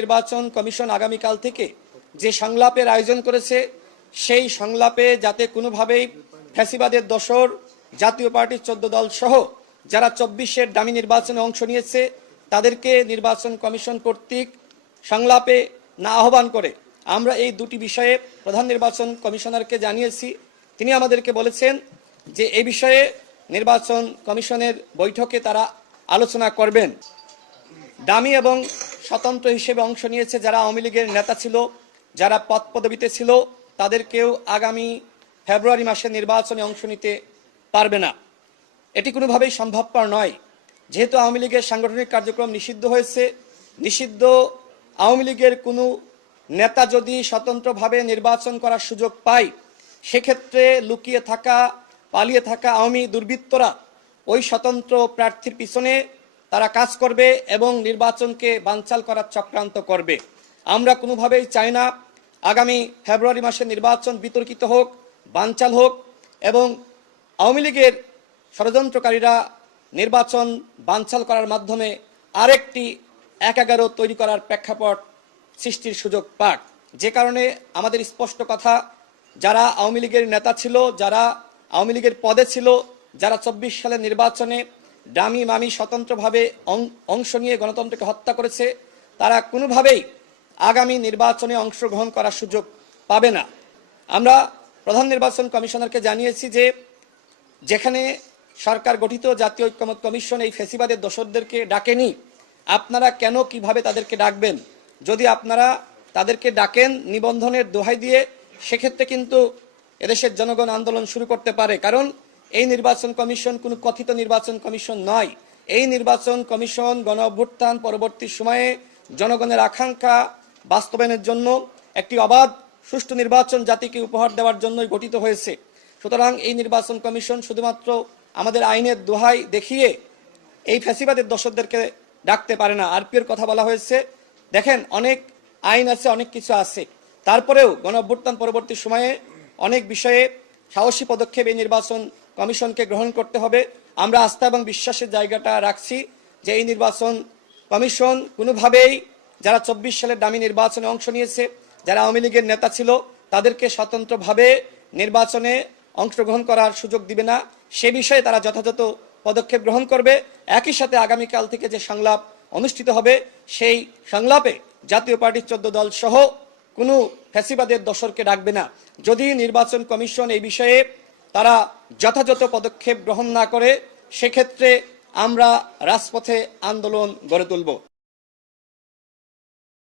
নির্বাচন কমিশন আগামীকাল থেকে যে সংলাপের আয়োজন করেছে, সেই সংলাপে যাতে কোনোভাবেই ফ্যাসিবাদের দোসর জাতীয় পার্টির চোদ্দ দল সহ যারা চব্বিশের দামি নির্বাচনে অংশ নিয়েছে, তাদেরকে নির্বাচন কমিশন কর্তৃক সংলাপে না আহ্বান করে আমরা এই দুটি বিষয়ে প্রধান নির্বাচন কমিশনারকে জানিয়েছি। তিনি আমাদেরকে বলেছেন যে এই বিষয়ে নির্বাচন কমিশনের বৈঠকে তারা আলোচনা করবেন। দামি এবং স্বতন্ত্র হিসেবে অংশ নিয়েছে যারা আওয়ামী লীগের নেতা ছিল, যারা পদ পদবিতে ছিল তাদেরকেও আগামী ফেব্রুয়ারি মাসে নির্বাচনে অংশ নিতে পারবে না। এটি কোনোভাবেই সম্ভবপর নয়। যেহেতু আওয়ামী লীগের সাংগঠনিক কার্যক্রম নিষিদ্ধ হয়েছে, নিষিদ্ধ আওয়ামী লীগের কোনো নেতা যদি স্বতন্ত্রভাবে নির্বাচন করার সুযোগ পায়, সেক্ষেত্রে লুকিয়ে থাকা, পালিয়ে থাকা আওয়ামী দুর্বৃত্তরা ওই স্বতন্ত্র প্রার্থীর পিছনে তারা কাজ করবে এবং নির্বাচনকে বানচাল করার চক্রান্ত করবে। আমরা কোনোভাবেই চাই না আগামী ফেব্রুয়ারি মাসে নির্বাচন বিতর্কিত হোক, বানচাল হোক এবং আওয়ামী লীগের ষড়যন্ত্রকারীরা নির্বাচন বানচাল করার মাধ্যমে আরেকটি এক এগারো তৈরি করার প্রেক্ষাপট সৃষ্টির সুযোগ পাক। যে কারণে আমাদের স্পষ্ট কথা, যারা আওয়ামী লীগের নেতা ছিল, যারা আওয়ামী লীগের পদে ছিল, যারা চব্বিশ সালের নির্বাচনে ডামি মামি স্বতন্ত্রভাবে অংশ নিয়ে গণতন্ত্রকে হত্যা করেছে, তারা কোনোভাবেই আগামী নির্বাচনে অংশগ্রহণ করার সুযোগ পাবে না। আমরা প্রধান নির্বাচন কমিশনারকে জানিয়েছি যে, যেখানে সরকার গঠিত জাতীয় ঐক্যমত কমিশন এই ফেসিবাদের দোসরদেরকে ডাকেনি, আপনারা কেন কীভাবে তাদেরকে ডাকবেন? যদি আপনারা তাদেরকে ডাকেন নিবন্ধনের দোহাই দিয়ে, সেক্ষেত্রে কিন্তু এদেশের জনগণ আন্দোলন শুরু করতে পারে। কারণ এই নির্বাচন কমিশন কোনো কথিত নির্বাচন কমিশন নয়। এই নির্বাচন কমিশন গণ অভ্যুত্থান পরবর্তী সময়ে জনগণের আকাঙ্ক্ষা বাস্তবায়নের জন্য একটি অবাধ, সুষ্ঠু নির্বাচন জাতিকে উপহার দেওয়ার জন্যই গঠিত হয়েছে। সুতরাং এই নির্বাচন কমিশন শুধুমাত্র আমাদের আইনের দোহাই দেখিয়ে এই ফ্যাসিবাদের দর্শকদেরকে ডাকতে পারে না। আরপিওর কথা বলা হয়েছে, দেখেন অনেক আইন আছে, অনেক কিছু আছে। তারপরেও গণ অভ্যুত্থান পরবর্তী সময়ে অনেক বিষয়ে সাহসী পদক্ষেপ এই নির্বাচন কমিশনকে গ্রহণ করতে হবে। আমরা আস্থা এবং বিশ্বাসের জায়গাটা রাখছি যে এই নির্বাচন কমিশন কোনোভাবেই যারা চব্বিশ সালের দামি নির্বাচনে অংশ নিয়েছে, যারা আওয়ামী লীগের নেতা ছিল, তাদেরকে স্বতন্ত্রভাবে নির্বাচনে অংশগ্রহণ করার সুযোগ দিবে না। সে বিষয়ে তারা যথাযথ পদক্ষেপ গ্রহণ করবে। একই সাথে আগামীকাল থেকে যে সংলাপ অনুষ্ঠিত হবে, সেই সংলাপে জাতীয় পার্টির চোদ্দ দল সহ কোনো ফ্যাসিবাদের দশরকে ডাকবে না। যদি নির্বাচন কমিশন এই বিষয়ে তারা যথাযথ পদক্ষেপ গ্রহণ না করে সেক্ষেত্রে আমরা রাজপথে আন্দোলন গড়ে তুলব।